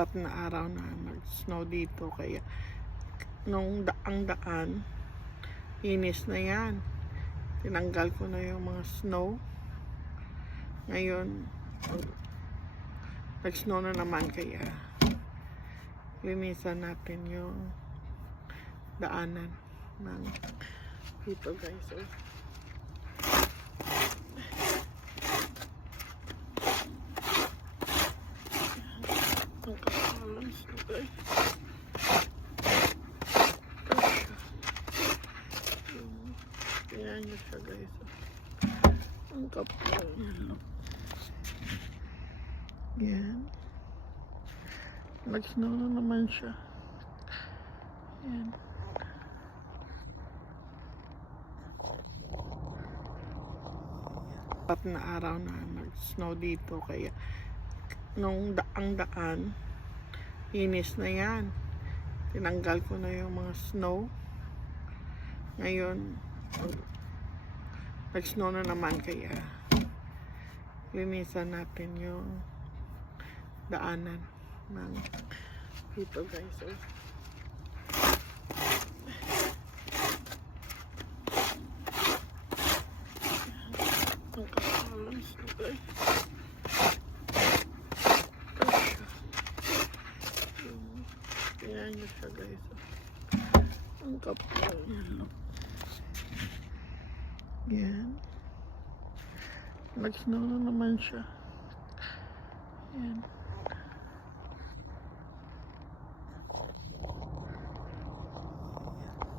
Apat na araw na nag-snow dito, kaya nung daan inis na yan. Tinanggal ko na yung mga snow. Ngayon nag-snow na naman, kaya linisan natin yung daanan ng dito, guys. Ang kapalan siya, guys. Tingnan nyo siya, guys. Ang kapal. Yan. Nag-snow na naman siya. Yan. Apat na araw na nag-snow dito, kaya nung daan inis na yan. Tinanggal ko na yung mga snow. Ngayon nag-snow na naman, kaya linisan natin yung daanan ng dito, guys. Ang kapalan siya, guys. Tingnan nyo siya, guys. Ang kapal. Yan. Nag-snow na naman siya. Yan.